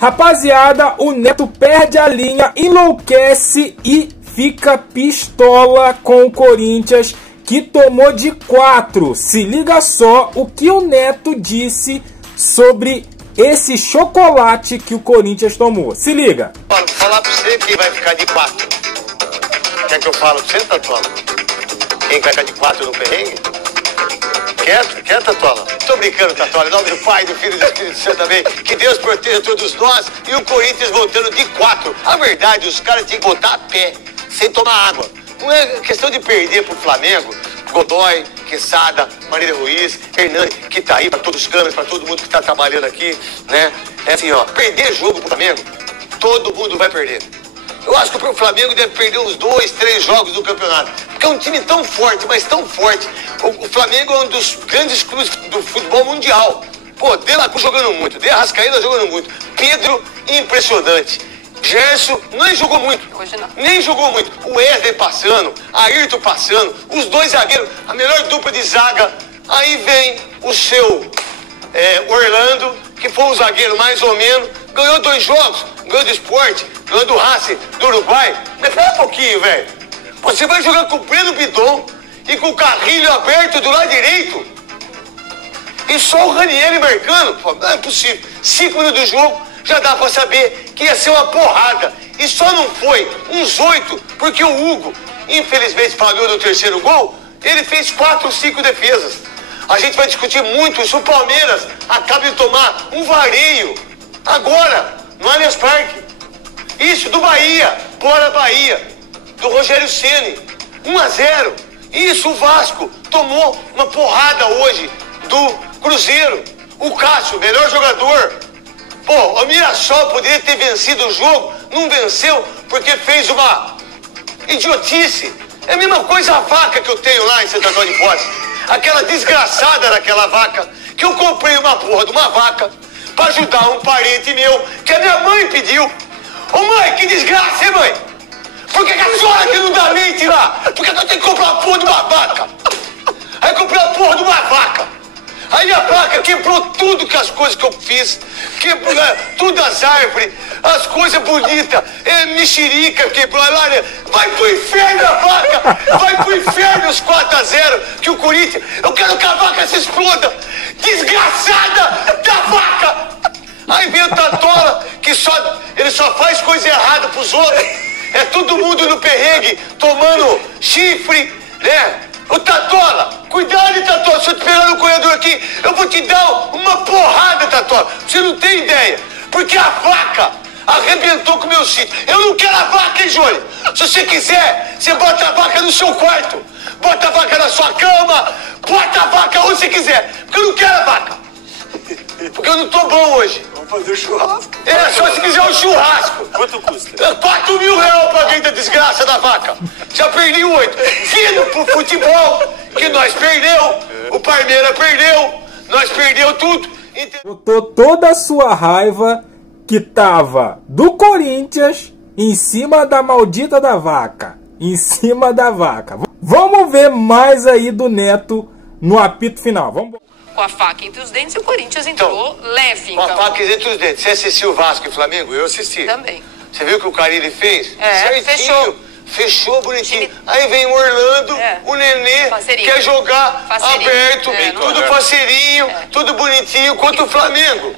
Rapaziada, o Neto perde a linha, enlouquece e fica pistola com o Corinthians, que tomou de 4. Se liga só o que o Neto disse sobre esse chocolate que o Corinthians tomou. Se liga. Vou falar pra você que vai ficar de 4. Quer que eu falo pra você, Tatola? Quem vai ficar de 4 no perrengue? Quer, Tatola? Tô brincando, Tatola. Em nome do Pai, do Filho e do Espírito Santo também. Que Deus proteja todos nós e o Corinthians voltando de 4. A verdade, os caras tinham que botar a pé, sem tomar água. Não é questão de perder pro Flamengo. Godoy, Quesada, Marília Ruiz, Hernani, que tá aí para todos os câmeras, para todo mundo que tá trabalhando aqui, né? É assim, ó, perder jogo pro Flamengo, todo mundo vai perder. Eu acho que o Flamengo deve perder uns 2, 3 jogos do campeonato. Porque é um time tão forte, mas tão forte. O Flamengo é um dos grandes clubes do futebol mundial. Pô, De La Cruz jogando muito, De Arrascaeta jogando muito, Pedro, impressionante. Gerson nem jogou muito. Hoje não. Nem jogou muito. O Wesley passando, Ayrton passando, os dois zagueiros, a melhor dupla de zaga. Aí vem o seu Orlando, que foi um zagueiro mais ou menos, ganhou 2 jogos, ganhou do Sport, ganhou do Racing, do Uruguai. Mas pera um pouquinho, velho. Você vai jogar com o Breno Bidon e com o Carrilho aberto do lado direito? E só o Ranieri marcando? Pô, não é possível. 5 minutos do jogo, já dá pra saber que ia ser uma porrada. E só não foi uns 8, porque o Hugo, infelizmente, falhou no 3º gol. Ele fez 4 ou 5 defesas. A gente vai discutir muito se o Palmeiras acaba de tomar um vareio agora, no Allianz Parque. Isso, do Bahia, bora Bahia, do Rogério Ceni, 1-0. Isso, o Vasco tomou uma porrada hoje do Cruzeiro. O Cássio, melhor jogador. Pô, o Mirassol poderia ter vencido o jogo, não venceu porque fez uma idiotice. É a mesma coisa a vaca que eu tenho lá em Santo Antônio de Posse. Aquela desgraçada daquela vaca, que eu comprei uma porra de uma vaca pra ajudar um parente meu, que a minha mãe pediu. Ô mãe, que desgraça, hein, mãe? Por que a senhora que não dá leite lá? Por que eu tenho que comprar a porra de uma vaca? Aí eu comprei a porra de uma vaca. Aí a vaca quebrou tudo que as coisas que eu fiz. Quebrou tudo as árvores, as coisas bonitas. Mexerica quebrou. Vai pro inferno a vaca! Vai pro inferno os 4-0 que o Corinthians... Eu quero que a vaca se exploda! Desgraçada da vaca! Aí vem o Tatola, que ele só faz coisa errada pros outros. É todo mundo no perrengue, tomando chifre, né? Ô Tatola, cuidado, Tatola, se eu te pegar no corredor aqui, eu vou te dar uma porrada, Tatola. Você não tem ideia, porque a vaca arrebentou com o meu sítio. Eu não quero a vaca, hein, Jônio? Se você quiser, você bota a vaca no seu quarto, bota a vaca na sua cama, bota a vaca onde você quiser, porque eu não quero a vaca. Porque eu não tô bom hoje. Vamos fazer churrasco? Só se quiser um churrasco. Quanto custa? 4 mil reais eu paguei da desgraça da vaca. Já perdi 8. Vindo pro futebol, que nós perdeu, o Palmeiras perdeu, nós perdeu tudo. Botou toda a sua raiva que tava do Corinthians em cima da maldita da vaca. Em cima da vaca. Vamos ver mais aí do Neto no apito final. Vamos. Com a faca entre os dentes e o Corinthians entrou leve. Com a faca entre os dentes. Você assistiu o Vasco e Flamengo? Eu assisti. Também. Você viu que o Carille fez? Certinho. Fechou bonitinho. Aí vem o Orlando, o Nenê, quer jogar aberto, tudo parceirinho, tudo bonitinho, contra o Flamengo.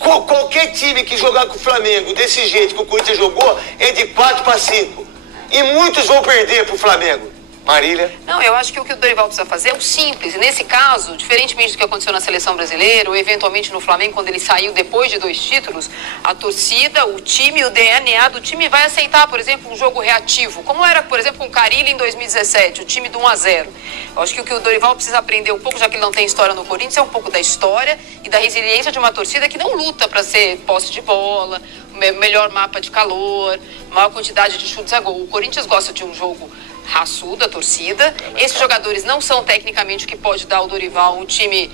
Qualquer time que jogar com o Flamengo desse jeito que o Corinthians jogou é de 4-5. E muitos vão perder pro Flamengo. Marília? Não, eu acho que o Dorival precisa fazer é o simples. E nesse caso, diferentemente do que aconteceu na seleção brasileira, ou eventualmente no Flamengo, quando ele saiu depois de 2 títulos, a torcida, o time, o DNA do time vai aceitar, por exemplo, um jogo reativo. Como era, por exemplo, com o Carille em 2017, o time do 1-0. Eu acho que o Dorival precisa aprender um pouco, já que ele não tem história no Corinthians, é um pouco da história e da resiliência de uma torcida que não luta para ser posse de bola, melhor mapa de calor, maior quantidade de chutes a gol. O Corinthians gosta de um jogo raçuda, torcida. Esses jogadores não são tecnicamente o que pode dar ao Dorival um time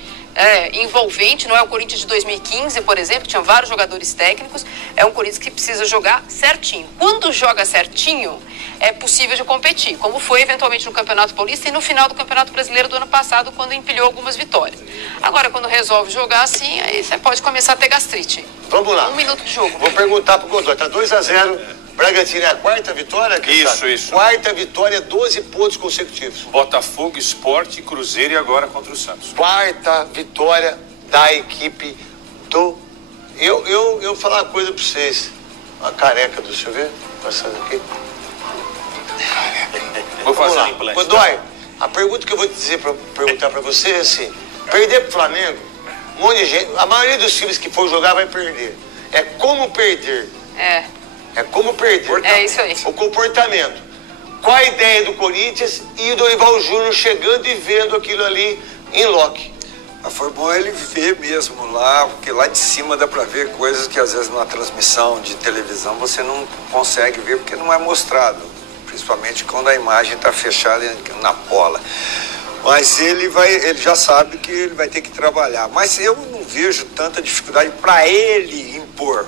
envolvente. Não é o Corinthians de 2015, por exemplo, que tinha vários jogadores técnicos. É um Corinthians que precisa jogar certinho. Quando joga certinho, é possível de competir, como foi eventualmente no Campeonato Paulista e no final do Campeonato Brasileiro do ano passado, quando empilhou algumas vitórias. Agora, quando resolve jogar assim, aí você pode começar a ter gastrite. Vamos lá. 1 minuto de jogo. Vou perguntar pro Godoy. Tá 2-0. Bragantino é a quarta vitória? Isso. Quarta vitória, 12 pontos consecutivos. Botafogo, Sport, Cruzeiro e agora contra o Santos. Quarta vitória da equipe do... Eu vou falar uma coisa pra vocês. A careca do senhor, ver? Passando aqui. Vou fazer um implante. Godoy, a pergunta que eu vou perguntar pra você é assim: perder pro Flamengo, um monte de gente, a maioria dos times que for jogar vai perder. É como perder. É como perder. É isso aí. O comportamento. Qual a ideia do Corinthians e o Dorival Júnior chegando e vendo aquilo ali em loco? Foi bom ele ver mesmo lá, porque lá de cima dá pra ver coisas que às vezes numa transmissão de televisão você não consegue ver porque não é mostrado. Principalmente quando a imagem está fechada na bola. Mas ele já sabe que ele vai ter que trabalhar. Mas eu não vejo tanta dificuldade para ele impor.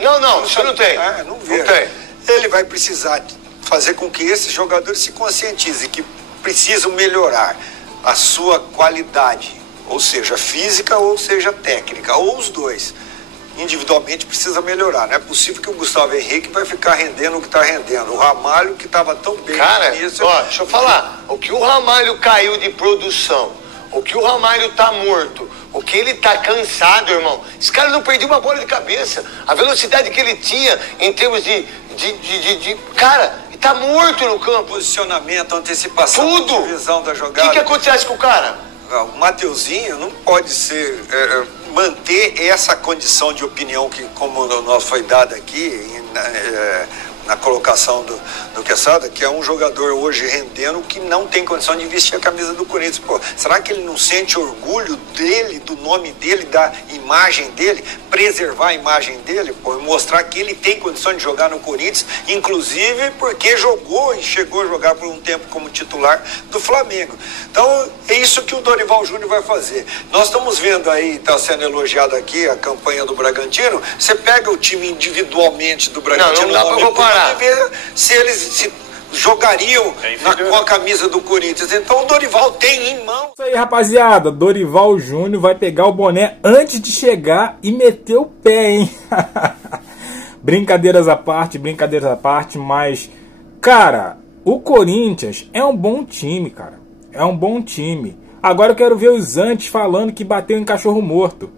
Não, você não tem. Não vejo. Não tem. Ele vai precisar fazer com que esses jogadores se conscientizem que precisam melhorar a sua qualidade, ou seja, física ou seja técnica, ou os dois. Individualmente precisa melhorar. Não é possível que o Gustavo Henrique vai ficar rendendo o que está rendendo. O Ramalho, que estava tão bem no início... Deixa eu falar. O que o Ramalho caiu de produção, o que o Ramalho tá morto, o que ele tá cansado, irmão. Esse cara não perdeu uma bola de cabeça. A velocidade que ele tinha em termos de cara, ele tá morto no campo. Posicionamento, antecipação, tudo. Visão da jogada. O que acontece com o cara? O Mateuzinho não pode ser... manter essa condição de opinião que, como nós foi dada aqui na colocação do Quesada, que é um jogador hoje rendendo que não tem condição de vestir a camisa do Corinthians. Pô, será que ele não sente orgulho dele, do nome dele, da imagem dele, preservar a imagem dele, pô, e mostrar que ele tem condição de jogar no Corinthians, inclusive porque jogou e chegou a jogar por um tempo como titular do Flamengo. Então, é isso que o Dorival Júnior vai fazer. Nós estamos vendo aí, está sendo elogiado aqui a campanha do Bragantino. Você pega o time individualmente do Bragantino, não dá pra comparar. E ver se eles jogariam com a camisa do Corinthians. Então o Dorival tem em mão. Isso aí, rapaziada. Dorival Júnior vai pegar o boné antes de chegar e meter o pé, hein? Brincadeiras à parte, mas, cara, o Corinthians é um bom time, cara. É um bom time. Agora eu quero ver os antes falando que bateu em cachorro morto.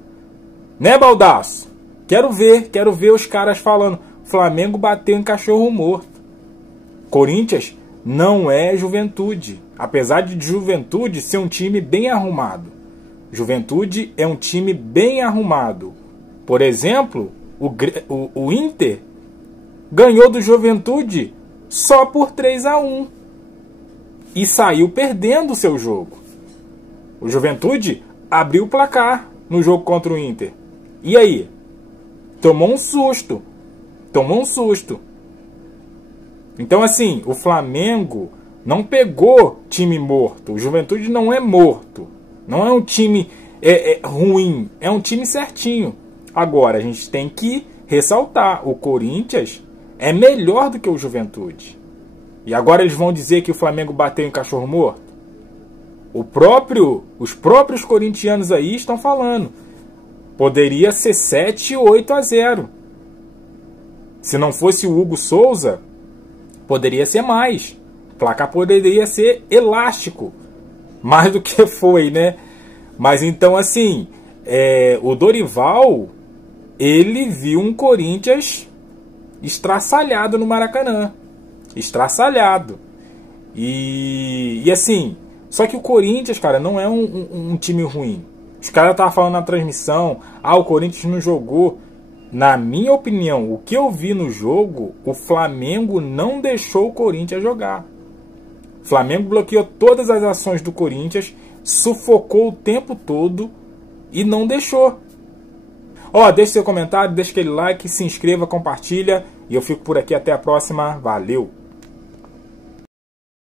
Né, Baldaço? Quero ver os caras falando. Flamengo bateu em cachorro morto. Corinthians não é Juventude. Apesar de Juventude ser um time bem arrumado. Juventude é um time bem arrumado. Por exemplo, o Inter ganhou do Juventude só por 3-1. E saiu perdendo o seu jogo. O Juventude abriu o placar no jogo contra o Inter. E aí? Tomou um susto. Então, assim, o Flamengo não pegou time morto. O Juventude não é morto. Não é um time ruim. É um time certinho. Agora, a gente tem que ressaltar. O Corinthians é melhor do que o Juventude. E agora eles vão dizer que o Flamengo bateu em cachorro morto? Os próprios corintianos aí estão falando. Poderia ser 7-8-0. Se não fosse o Hugo Souza, poderia ser mais. O placar poderia ser elástico. Mais do que foi, né? Mas então, assim, o Dorival, ele viu um Corinthians estraçalhado no Maracanã. Estraçalhado. E assim, só que o Corinthians, cara, não é um time ruim. Os caras estavam falando na transmissão, o Corinthians não jogou. Na minha opinião, o que eu vi no jogo, o Flamengo não deixou o Corinthians jogar. O Flamengo bloqueou todas as ações do Corinthians, sufocou o tempo todo e não deixou. Deixe seu comentário, deixe aquele like, se inscreva, compartilha e eu fico por aqui. Até a próxima. Valeu!